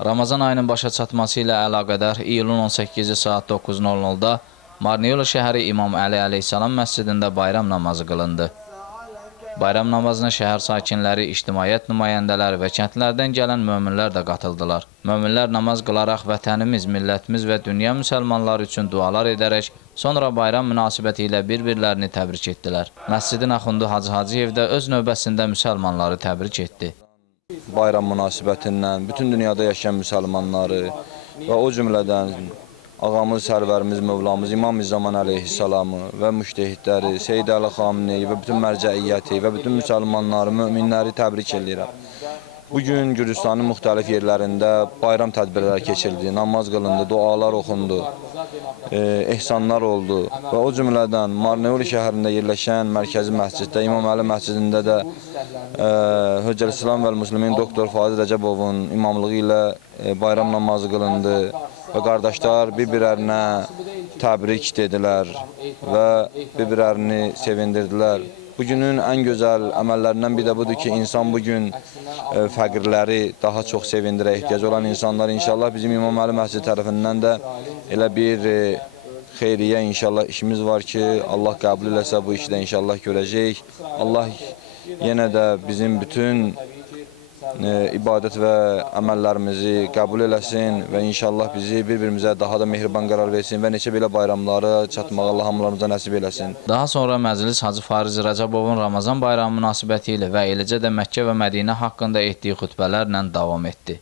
Ramazan ayının başa çatması ilə əlaqədar iyulun 18-ci saat 9:00-da Marneolo şəhəri İmam Əli əleyhissalam məscidində bayram namazı qılındı. Bayram namazına şəhər sakinləri, ictimaiyyət nümayəndələri və kəndlərdən gələn möminlər də qatıldılar. Möminlər namaz qılaraq vətənimiz, millətimiz və dünya müsəlmanları üçün dualar edərək, sonra bayram münasibəti ilə bir-birlərini təbrik etdilər. Məscidin Axundu Hacı Hacıyev də öz növbəsində müsəlmanları təbrik etdi. Bayram münasibətindən bütün dünyada yaşayan müsəlmanları və o cümlədən ağamız, sərvərimiz, Mövlamız İmam Zaman əleyhissalamı və müştehidləri, Seyyid Əli Xameneyi və bütün mərcəiyyəti və bütün müsəlmanları, möminləri təbrik edirəm. Bugün Gürcüstanın müxtəlif yerlərində bayram tədbirləri keçirildi, namaz qılındı, dualar oxundu, ehsanlar oldu və o cümlədən Marneolo şəhərində yerləşən mərkəzi məsciddə, İmam Əli məscidində də Höccəl-İslam və Müslimin doktor Fazil Rəcəbovun imamlığı ilə bayram namazı qılındı və qardaşlar bir-birlərinə təbrik dedilər və bir-birlərini sevindirdilər. Bugünün ən gözəl əməllərindən bir də budur ki, insan bugün fəqirləri daha çox sevindirə ehtiyac olan insanlar inşallah bizim İmam Əli məscidi tərəfindən də elə bir xeyriyyə inşallah işimiz var ki, Allah qəbul eləsə bu işi də inşallah görəcək. Allah yenə də bizim bütün ibadət və əməllərimizi qəbul eləsin və inşallah bizi bir-birimizə daha da mehriban qərar versin və neçə belə bayramları çatmağı Allah hamılarımıza nəsib eləsin. Daha sonra məclis Hacı Fariz Rəcəbovun Ramazan bayramı münasibəti ilə və eləcə də Məkkə və Mədinə haqqında etdiyi xütbələrlə davam etdi.